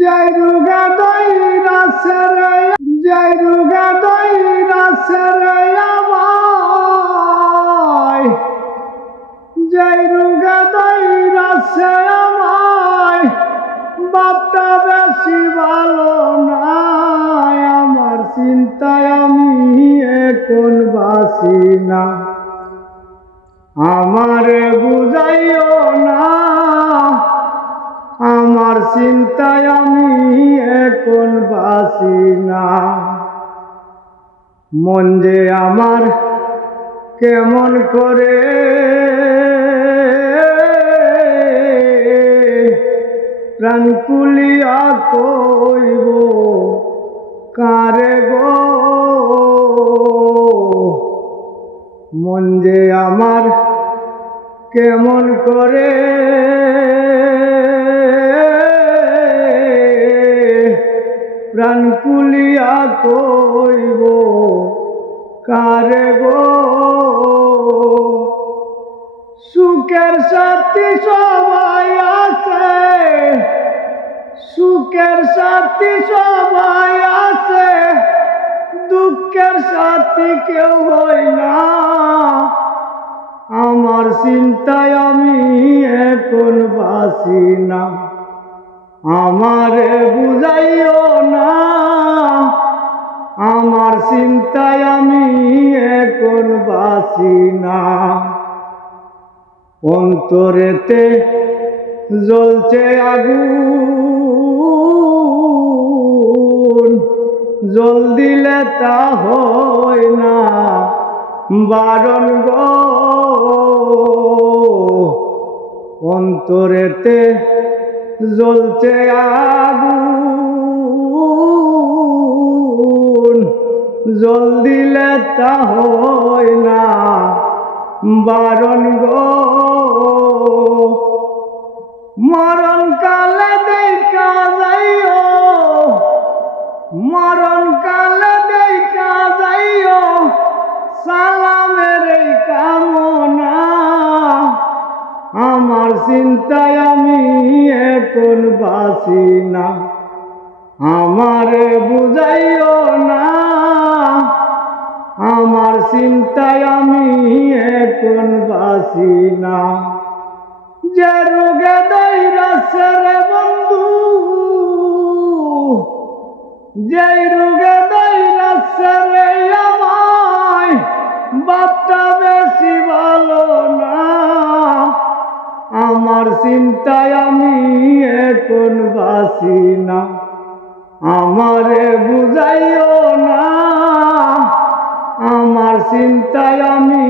Jairuga doira sereya, Jairuga doira sereya mai, Jairuga doira sereya mai, বাপটা বেশি ভালো নাই, আমার চিন্তায় আমি এখন বাসি না, আমারে বুঝাইও না, আমার চিন্তায় আমি এখন বাসি না। মন যে আমার কেমন করে প্রাণ কুলিয়া কইব কারে গো, মন যে আমার কেমন করে প্রাণ কুলিয়া কইব কারে গো। সুখের সাথী সবাই আছে, সুখের সাথী সবাই আছে, দুঃখের সাথী কেউ হয় না, আমার চিন্তায় আমি এখন বাসি না, আমারে বুঝাইও না, আমার চিন্তায় আমি এখন বাসি না। অন্তরেতে জ্বলছে আগুন, জল দিলে তা হয় না বারণ গো, অন্তরেতে জ্বলছে আগুন, জল দিলে তা হয় না বারণ গো। মরণ কালে দেখা যাইও, মরণ কালে দেখা যাইও, সালামের এই কামনা, আমার চিন্তায় আমি এখন বাসি না, আমারে বুঝাইও না, আমার চিন্তায় আমি এখন বাসি না। যে রোগে দইরাছে রে বন্ধু, যেই রোগে দইরাছে রে আমায়, বাপটা বেশি ভালো না, আমার চিন্তায় আমি এখন বাসি না, আমারে বুঝাইও না, আমার চিন্তায় আমি